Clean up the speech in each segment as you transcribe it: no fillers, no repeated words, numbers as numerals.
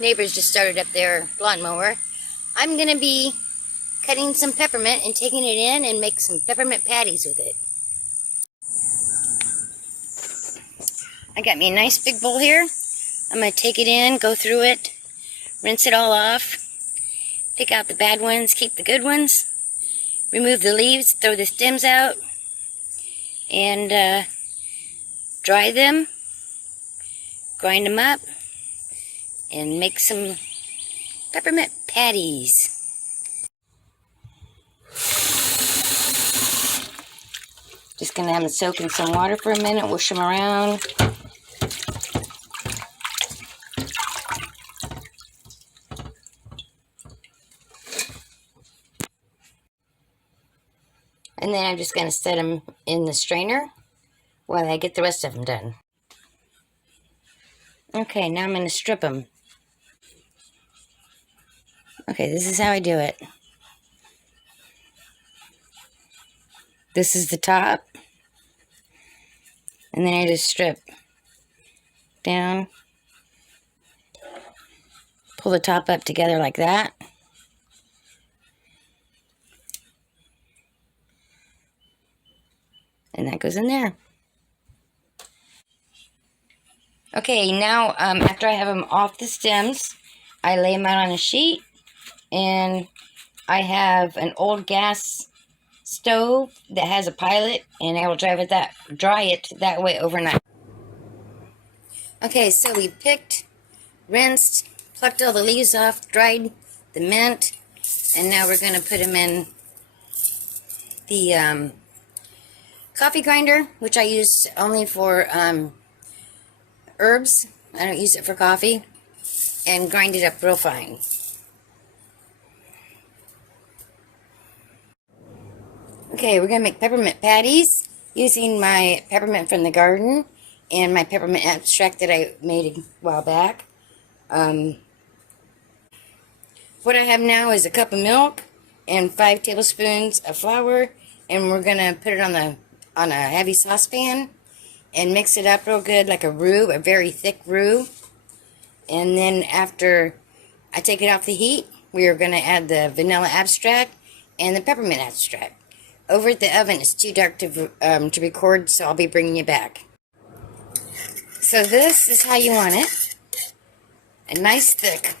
Neighbors just started up their lawnmower. I'm gonna be cutting some peppermint and taking it in and make some peppermint patties with it. I got me a nice big bowl here. I'm gonna take it in, go through it, rinse it all off, pick out the bad ones, keep the good ones, remove the leaves, throw the stems out, and dry them, grind them up, and make some peppermint patties. Just gonna have them soak in some water for a minute, whoosh them around. And then I'm just gonna set them in the strainer while I get the rest of them done. Okay, now I'm gonna strip them. Okay, this is how I do it. This is the top. And then I just strip down. Pull the top up together like that. And that goes in there. Okay, now after I have them off the stems, I lay them out on a sheet. And I have an old gas stove that has a pilot, and I will dry it that way overnight. Okay, so we picked, rinsed, plucked all the leaves off, dried the mint, and now we're going to put them in the coffee grinder, which I use only for herbs. I don't use it for coffee, and grind it up real fine. Okay, we're going to make peppermint patties using my peppermint from the garden and my peppermint extract that I made a while back. What I have now is a cup of milk and 5 tablespoons of flour, and we're going to put it on a heavy saucepan and mix it up real good like a roux, a very thick roux. And then after I take it off the heat, we are going to add the vanilla extract and the peppermint extract. Over at the oven, it's too dark to record, so I'll be bringing you back. So this is how you want it. A nice thick.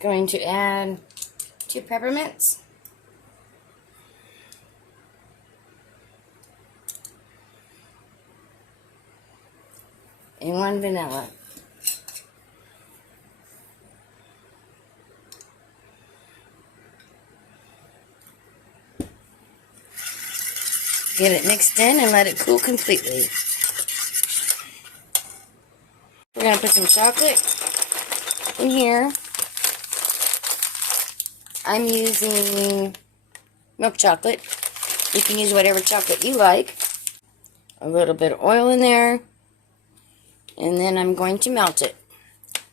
Going to add 2 peppermints. And 1 vanilla. Get it mixed in and let it cool completely. We're going to put some chocolate in here. I'm using milk chocolate. You can use whatever chocolate you like. A little bit of oil in there. And then I'm going to melt it.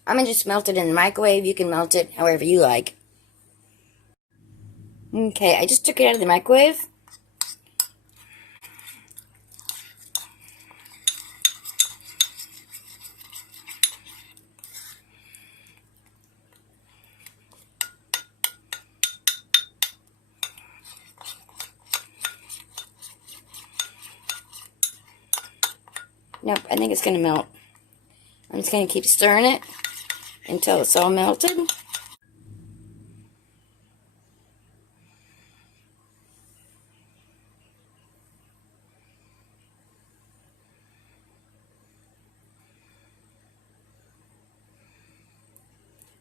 I'm going to just melt it in the microwave. You can melt it however you like. Okay, I just took it out of the microwave. Nope, I think it's going to melt. I'm just going to keep stirring it until it's all melted.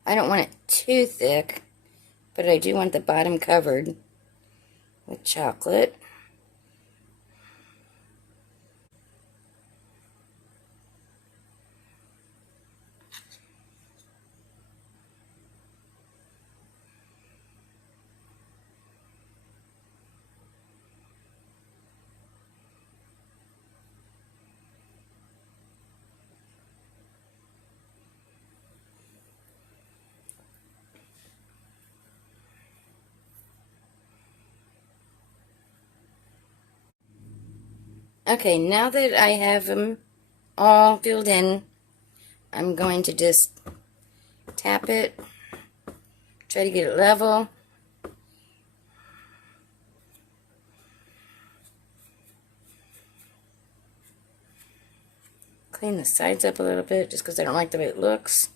I don't want it too thick, but I do want the bottom covered with chocolate. Okay, now that I have them all filled in I'm going to just tap it, try to get it level. Clean the sides up a little bit just because I don't like the way it looks.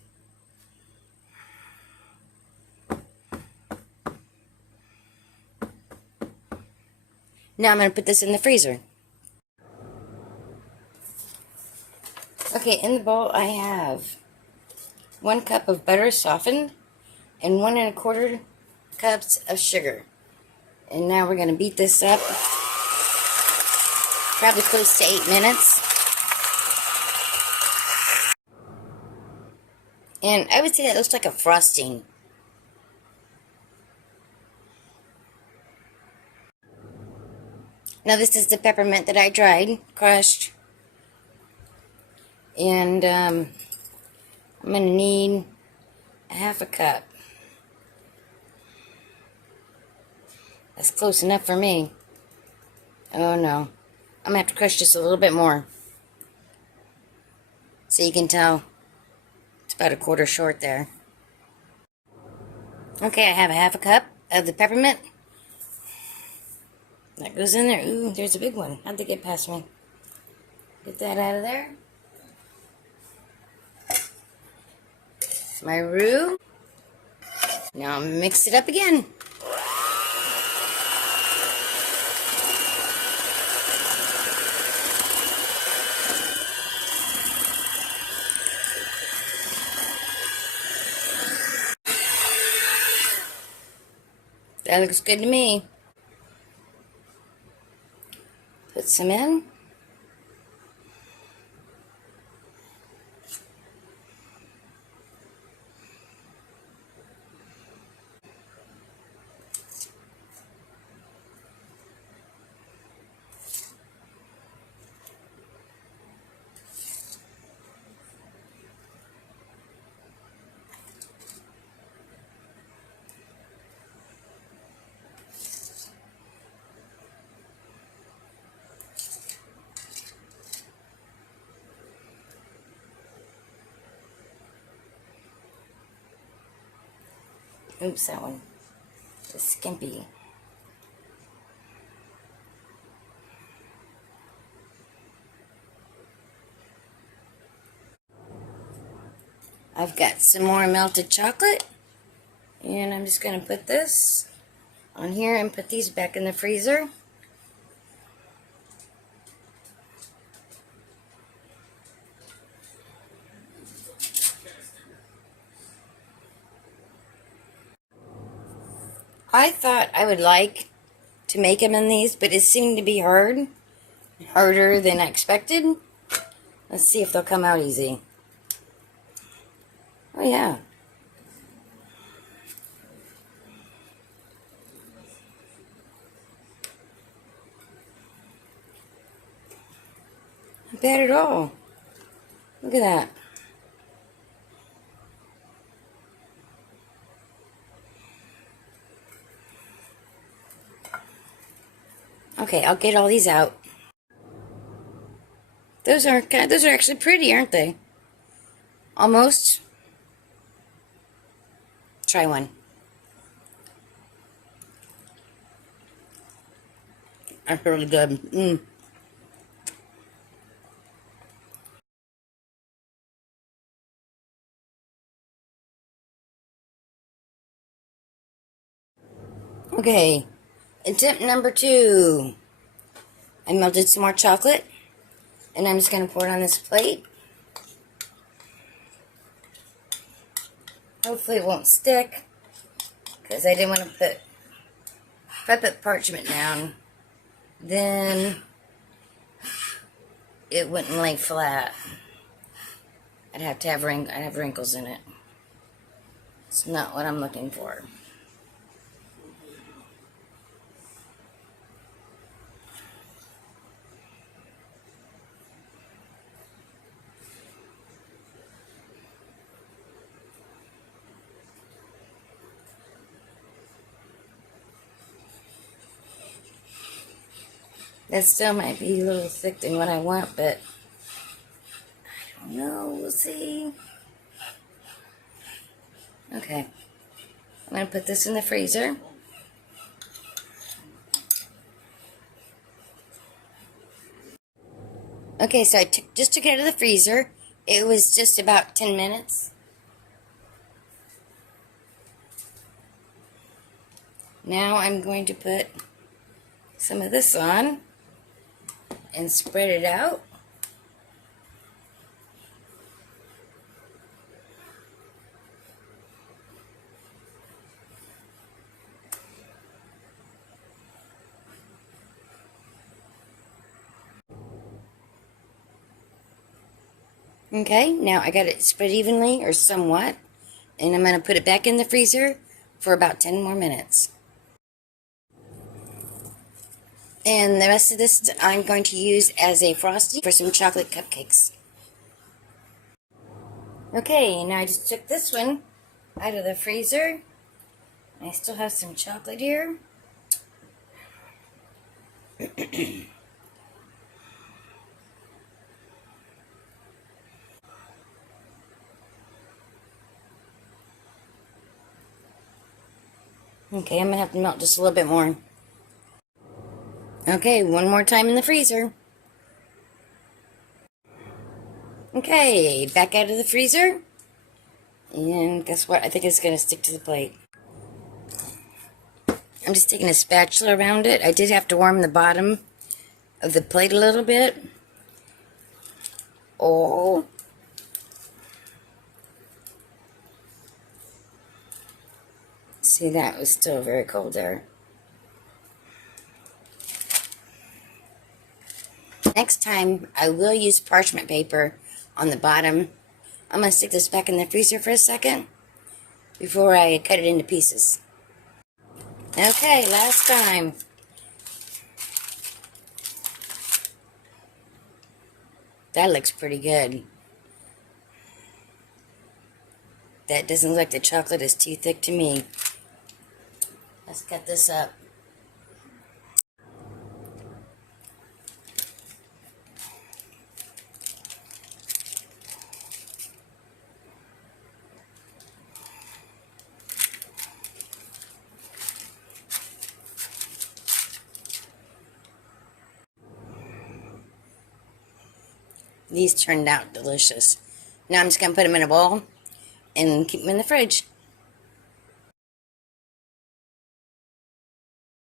Now I'm going to put this in the freezer. Okay, in the bowl I have 1 cup of butter softened and 1 1/4 cups of sugar. And now we're going to beat this up, probably close to 8 minutes. And I would say that looks like a frosting. Now this is the peppermint that I dried, crushed. And I'm going to need 1/2 cup. That's close enough for me. Oh no. I'm going to have to crush just a little bit more. So you can tell it's about 1/4 short there. Okay, I have 1/2 cup of the peppermint. That goes in there. Ooh, there's a big one. How'd they get past me? Get that out of there. My roux. Now I'll mix it up again. That looks good to me. Put some in. Oops, that one is skimpy. I've got some more melted chocolate, and I'm just going to put this on here and put these back in the freezer. I thought I would like to make them in these, but it seemed to be harder than I expected. Let's see if they'll come out easy. Oh yeah. Not bad at all. Look at that. Okay, I'll get all these out. Those are actually pretty, aren't they? Almost. Try one. That's really good. Okay, attempt number 2. I melted some more chocolate, and I'm just going to pour it on this plate. Hopefully it won't stick, because I didn't want to put, if I put parchment down, then it wouldn't lay flat. I'd have wrinkles in it. It's not what I'm looking for. That still might be a little thick than what I want, but I don't know. We'll see. Okay, I'm going to put this in the freezer. Okay, so I just took it out of the freezer. It was just about 10 minutes. Now I'm going to put some of this on and spread it out. Okay, now I got it spread evenly or somewhat, and I'm going to put it back in the freezer for about 10 more minutes. And the rest of this I'm going to use as a frosting for some chocolate cupcakes. Okay, now I just took this one out of the freezer. I still have some chocolate here. Okay, I'm going to have to melt just a little bit more. Okay, one more time in the freezer. Okay, back out of the freezer. And guess what? I think it's going to stick to the plate. I'm just taking a spatula around it. I did have to warm the bottom of the plate a little bit. Oh. See, that was still very cold there. Next time, I will use parchment paper on the bottom. I'm going to stick this back in the freezer for a second before I cut it into pieces. Okay, last time. That looks pretty good. That doesn't look like the chocolate is too thick to me. Let's cut this up. These turned out delicious. Now I'm just going to put them in a bowl and keep them in the fridge.